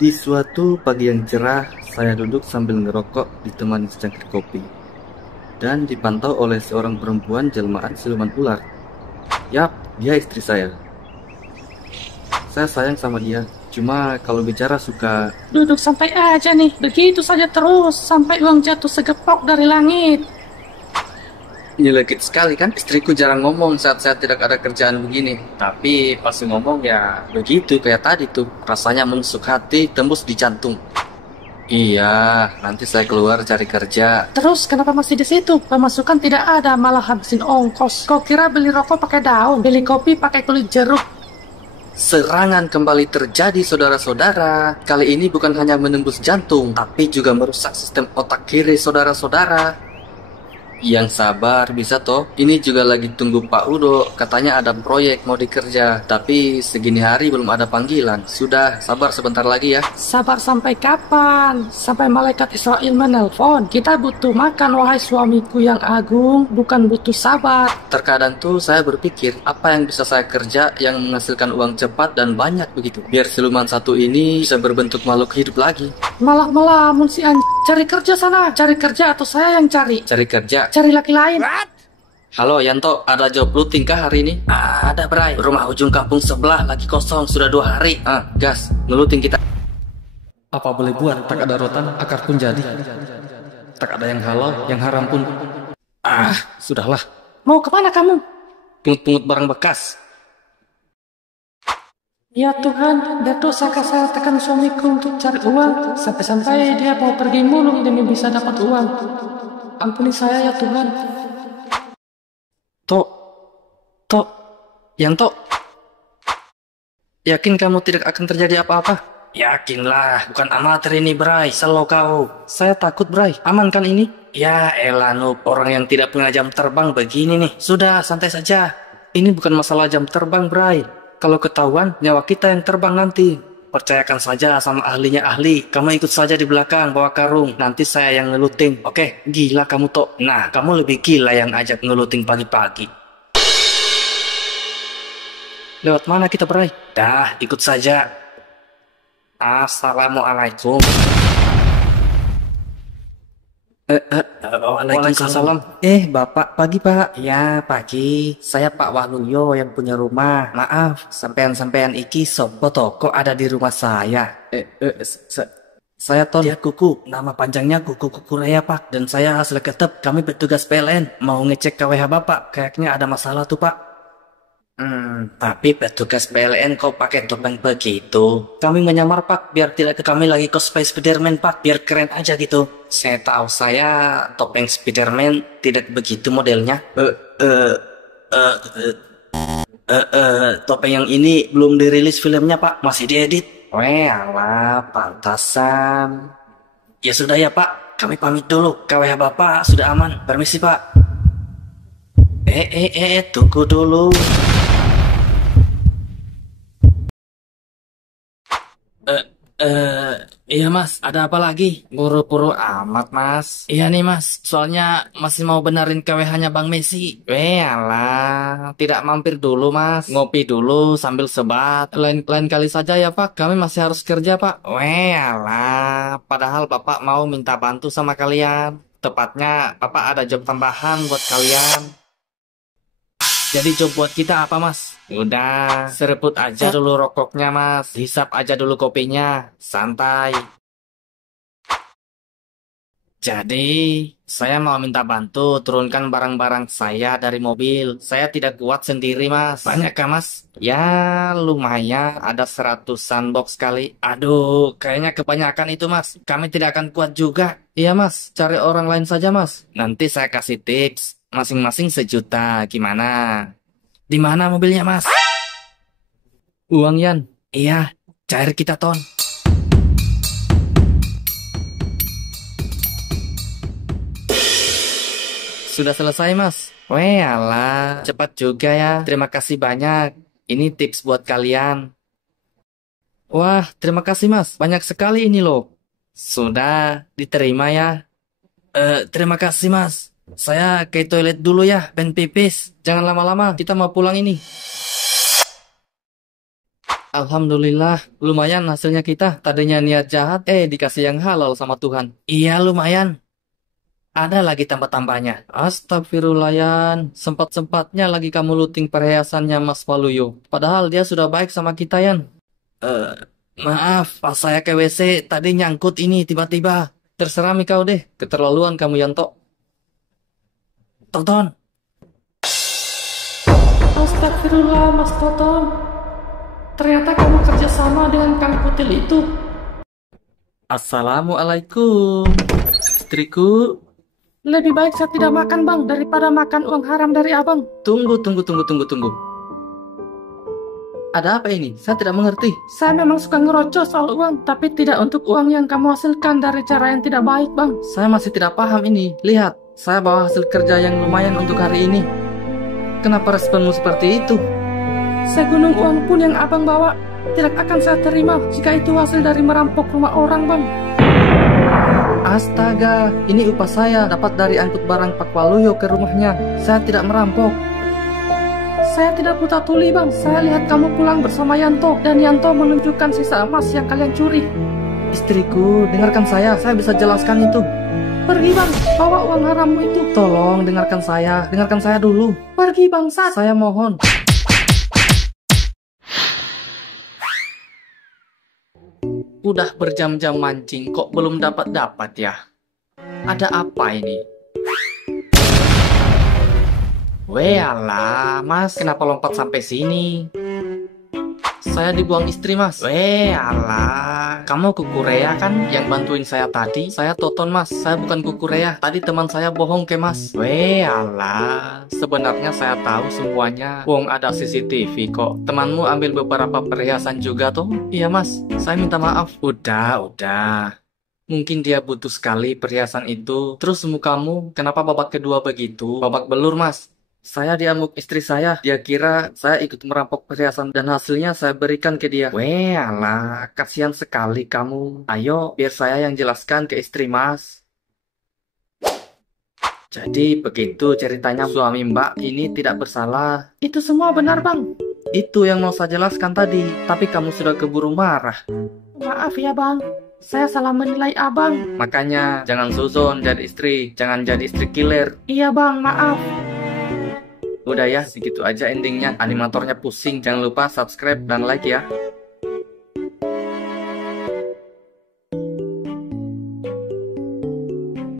Di suatu pagi yang cerah, saya duduk sambil ngerokok ditemani secangkir kopi dan dipantau oleh seorang perempuan jelmaan siluman ular. Yap, dia istri saya. Saya sayang sama dia, cuma kalau bicara suka. Duduk santai aja nih, begitu saja terus sampai uang jatuh segepok dari langit. Nyelekit sekali kan, istriku jarang ngomong saat saya tidak ada kerjaan begini. Tapi pas ngomong ya begitu kayak tadi tuh, rasanya menusuk hati, tembus di jantung. Iya, nanti saya keluar cari kerja. Terus kenapa masih di situ? Pemasukan tidak ada, malah habisin ongkos. Kau kira beli rokok pakai daun, beli kopi pakai kulit jeruk? Serangan kembali terjadi, saudara-saudara. Kali ini bukan hanya menembus jantung, tapi juga merusak sistem otak kiri, saudara-saudara. Yang sabar bisa toh. Ini juga lagi tunggu Pak Udo. Katanya ada proyek mau dikerja, tapi segini hari belum ada panggilan. Sudah, sabar sebentar lagi ya. Sabar sampai kapan? Sampai malaikat Israel menelpon. Kita butuh makan, wahai suamiku yang agung, bukan butuh sabar. Terkadang tuh saya berpikir, apa yang bisa saya kerja yang menghasilkan uang cepat dan banyak begitu, biar siluman satu ini bisa berbentuk makhluk hidup lagi. Malah melamun si cari kerja sana. Cari kerja atau saya yang cari? Cari kerja. Cari laki lain. Halo Yanto, ada job looting kah hari ini? Ada Bray, rumah ujung kampung sebelah lagi kosong sudah 2 hari. Gas, ngeluting kita. Apa boleh buat, tak ada rotan, akar pun jadi. Tak ada yang halal, yang haram pun. Sudahlah. Mau kemana kamu? Pungut-pungut barang bekas. Ya Tuhan, dosakah saya tekan suamiku untuk cari uang, sampai-sampai dia mau pergi mulung demi bisa dapat uang. Ampuni saya ya Tuhan. Tok, Yanto. Yakin kamu tidak akan terjadi apa-apa? Yakinlah, bukan amatir ini Bray, selo kau. Saya takut Bray, aman kan ini? Ya elah Noob, orang yang tidak punya jam terbang begini nih. Sudah, santai saja. Ini bukan masalah jam terbang Bray. Kalau ketahuan, nyawa kita yang terbang nanti. Percayakan saja sama ahlinya ahli. Kamu ikut saja di belakang, bawa karung. Nanti saya yang ngeluting. Oke, gila kamu Tok. Nah, kamu lebih gila yang ajak ngeluting pagi-pagi. Lewat mana kita Bray? Dah, ikut saja. Assalamualaikum. Waalaikumsalam. Bapak, pagi Pak. Ya, pagi. Saya Pak Waluyo yang punya rumah. Maaf, sampean-sampean iki sopo to? Kok ada di rumah saya? Saya Ton. Dia Kuku. Nama panjangnya Kuku Kukurea Pak. Dan saya asli Ketep. Kami petugas PLN. Mau ngecek KWH Bapak. Kayaknya ada masalah tuh Pak. Tapi petugas PLN kok pakai topeng begitu? Kami menyamar Pak, biar tidak ke kami lagi cosplay Spiderman Pak, biar keren aja gitu. Saya tahu saya topeng Spiderman tidak begitu modelnya. Topeng yang ini belum dirilis filmnya Pak, masih diedit. Weh alah, pantasan. Ya sudah ya Pak, kami pamit dulu. KWH Bapak sudah aman, permisi Pak. Tunggu dulu. Iya Mas, ada apa lagi? Buru-buru amat Mas. Iya nih Mas, soalnya masih mau benerin KWH-nya Bang Messi. Alah, tidak mampir dulu Mas. Ngopi dulu sambil sebat. Lain kali saja ya Pak, kami masih harus kerja Pak. Alah, padahal Bapak mau minta bantu sama kalian. Tepatnya, Bapak ada job tambahan buat kalian. Jadi job buat kita apa Mas? Udah, seruput aja dulu rokoknya Mas. Hisap aja dulu kopinya. Santai. Jadi, saya mau minta bantu turunkan barang-barang saya dari mobil. Saya tidak kuat sendiri Mas. Banyak kah Mas? Ya, lumayan. Ada 100-an box kali. Aduh, kayaknya kebanyakan itu Mas. Kami tidak akan kuat juga. Iya Mas, cari orang lain saja Mas. Nanti saya kasih tips. Masing-masing 1 juta, gimana? Di mana mobilnya, Mas? Uang, Yan. Iya, cair kita, Ton. Sudah selesai, Mas. Weh, alah, cepat juga ya. Terima kasih banyak. Ini tips buat kalian. Wah, terima kasih, Mas. Banyak sekali ini loh. Sudah, diterima ya. Terima kasih, Mas. Saya ke toilet dulu ya, pengen pipis. Jangan lama-lama, kita mau pulang ini. Alhamdulillah, lumayan hasilnya kita. Tadinya niat jahat, dikasih yang halal sama Tuhan. Iya, lumayan. Ada lagi tambah-tambahnya. Astagfirullah, Yan. Sempat-sempatnya lagi kamu looting perhiasannya Mas Waluyo. Padahal dia sudah baik sama kita, Yan. Eh, maaf, pas saya ke WC, tadi nyangkut ini tiba-tiba. Terserah kau deh, keterlaluan kamu, Yanto. Tonton. Astagfirullah, Mas Toton. Ternyata kamu kerjasama dengan Kang Kutil itu. Assalamualaikum. Istriku. Lebih baik saya tidak makan, Bang, daripada makan uang haram dari Abang. Tunggu. Ada apa ini? Saya tidak mengerti. Saya memang suka ngerocos soal uang, tapi tidak untuk uang yang kamu hasilkan dari cara yang tidak baik, Bang. Saya masih tidak paham ini. Lihat, saya bawa hasil kerja yang lumayan untuk hari ini. Kenapa responmu seperti itu? Segunung uang pun yang Abang bawa tidak akan saya terima jika itu hasil dari merampok rumah orang, Bang. Astaga, ini upah saya dapat dari angkut barang Pak Waluyo ke rumahnya. Saya tidak merampok. Saya tidak buta tuli, Bang. Saya lihat kamu pulang bersama Yanto, dan Yanto menunjukkan sisa emas yang kalian curi. Istriku, dengarkan saya bisa jelaskan itu. Pergi, Bang, bawa uang harammu itu. Tolong dengarkan saya dulu. Pergi, bangsat. Saya mohon. Udah berjam-jam mancing, kok belum dapat ya? Ada apa ini? Wealah, Mas, kenapa lompat sampai sini? Saya dibuang istri, Mas. Wealah, kamu kukurea kan yang bantuin saya tadi? Saya Toton, Mas. Saya bukan kukurea. Tadi teman saya bohong ke Mas. Wealah, sebenarnya saya tahu semuanya. Wong ada CCTV kok. Temanmu ambil beberapa perhiasan juga tuh. Iya, Mas. Saya minta maaf. Udah. Mungkin dia butuh sekali perhiasan itu. Terus mukamu kenapa babak kedua begitu? Babak belur, Mas. Saya diamuk istri saya. Dia kira saya ikut merampok perhiasan dan hasilnya saya berikan ke dia. Alah, kasihan sekali kamu. Ayo, biar saya yang jelaskan ke istri Mas. Jadi begitu ceritanya, suami Mbak ini tidak bersalah. Itu semua benar, Bang. Itu yang mau saya jelaskan tadi, tapi kamu sudah keburu marah. Maaf ya, Bang. Saya salah menilai Abang. Makanya jangan suzon jadi istri, jangan jadi istri killer. Iya, Bang, maaf. Udah ya, segitu aja endingnya. Animatornya pusing. Jangan lupa subscribe dan like ya.